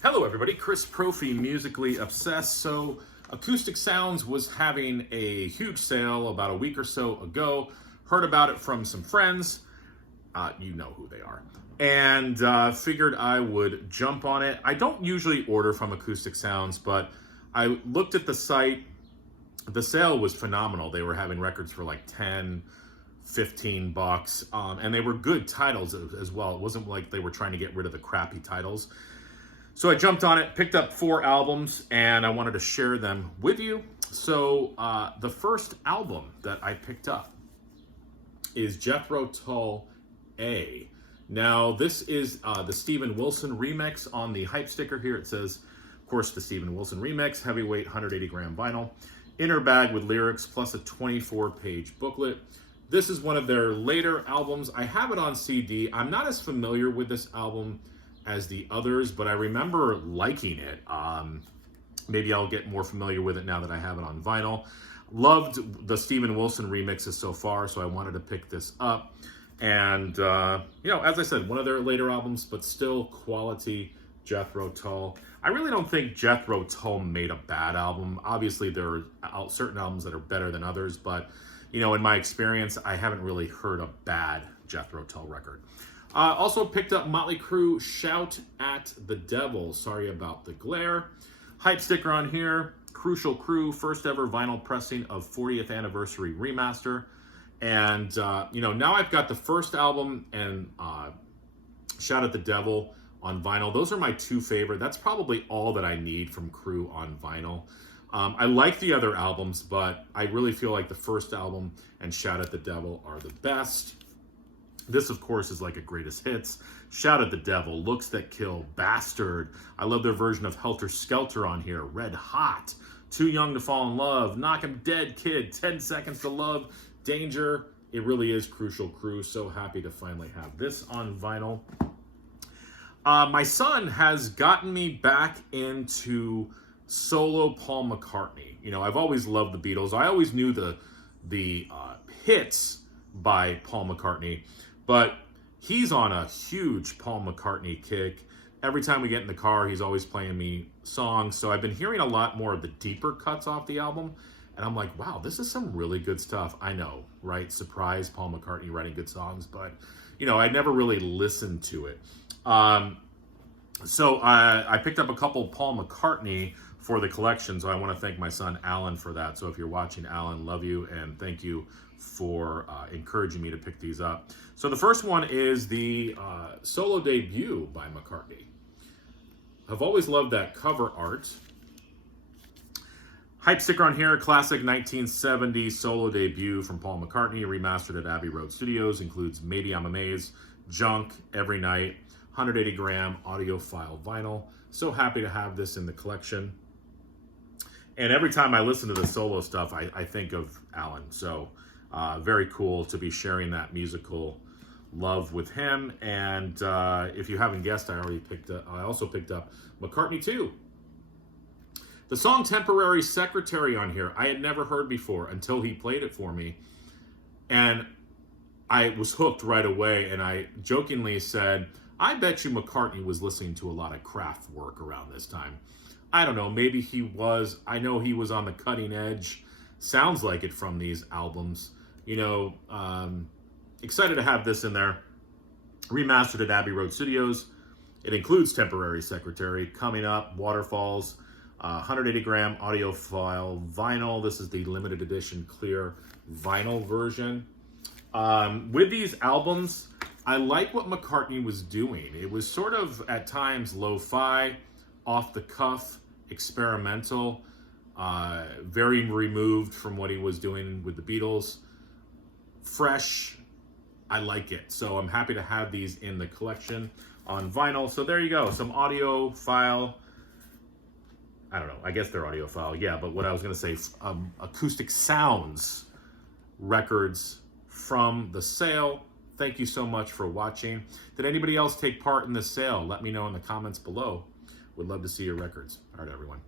Hello everybody, Chris Profi, Musically Obsessed. So Acoustic Sounds was having a huge sale about a week or so ago. Heard about it from some friends, you know who they are, and figured I would jump on it. I don't usually order from Acoustic Sounds, but I looked at the site. The sale was phenomenal. They were having records for like 10, 15 bucks, and they were good titles as well. It wasn't like they were trying to get rid of the crappy titles. So I jumped on it, picked up 4 albums, and I wanted to share them with you. So the first album that I picked up is Jethro Tull A. Now this is the Steven Wilson remix. On the hype sticker here it says, of course, the Steven Wilson remix, heavyweight 180 gram vinyl, inner bag with lyrics plus a 24-page booklet. This is one of their later albums. I have it on CD. I'm not as familiar with this album as the others, but I remember liking it. Maybe I'll get more familiar with it now that I have it on vinyl. Loved the Steven Wilson remixes so far, so I wanted to pick this up. And, you know, as I said, one of their later albums, but still quality Jethro Tull. I really don't think Jethro Tull made a bad album. Obviously, there are certain albums that are better than others, but, you know, in my experience, I haven't really heard a bad Jethro Tull record. Also picked up Motley Crue, Shout at the Devil. Sorry about the glare. Hype sticker on here. Crucial Crew, first ever vinyl pressing of 40th anniversary remaster. And, you know, now I've got the first album and Shout at the Devil on vinyl. Those are my 2 favorite. That's probably all that I need from Crue on vinyl. I like the other albums, but I really feel like the first album and Shout at the Devil are the best. This, of course, is like a greatest hits. Shout at the Devil, Looks That Kill, Bastard. I love their version of Helter Skelter on here. Red Hot, Too Young to Fall in Love, Knock 'Em Dead Kid, 10 Seconds to Love, Danger. It really is Crucial Crew. So happy to finally have this on vinyl. My son has gotten me back into solo Paul McCartney. You know, I've always loved the Beatles. I always knew the hits by Paul McCartney, but he's on a huge Paul McCartney kick. Every time we get in the car, he's always playing me songs. So I've been hearing a lot more of the deeper cuts off the album. And I'm like, wow, this is some really good stuff. I know, right? Surprise, Paul McCartney writing good songs. But, you know, I never really listened to it. So I picked up a couple Paul McCartney for the collection. So I want to thank my son, Alan, for that. So if you're watching, Alan, love you. And thank you for encouraging me to pick these up. So the first one is the solo debut by McCartney. I've always loved that cover art. Hype sticker on here, classic 1970 solo debut from Paul McCartney, remastered at Abbey Road Studios, includes Maybe I'm Amazed, Junk, Every Night, 180 gram audiophile vinyl. So happy to have this in the collection. And every time I listen to the solo stuff, I think of Alan. So very cool to be sharing that musical love with him. And if you haven't guessed, I also picked up McCartney 2. The song Temporary Secretary on here, I had never heard before until he played it for me. And I was hooked right away. And I jokingly said, I bet you McCartney was listening to a lot of Kraftwerk around this time. I don't know, maybe he was. I know he was on the cutting edge. Sounds like it from these albums. You know, excited to have this in there. Remastered at Abbey Road Studios. It includes Temporary Secretary. Coming up, Waterfalls, 180 gram audiophile vinyl. This is the limited edition clear vinyl version. With these albums, I like what McCartney was doing. It was sort of, at times, lo-fi, off the cuff, experimental, very removed from what he was doing with the Beatles. Fresh. I like it. So I'm happy to have these in the collection on vinyl. So there you go. Some audiophile. I don't know. I guess they're audiophile. Yeah, but what I was going to say, Acoustic Sounds records from the sale. Thank you so much for watching. Did anybody else take part in the sale? Let me know in the comments below. Would love to see your records. All right, everyone.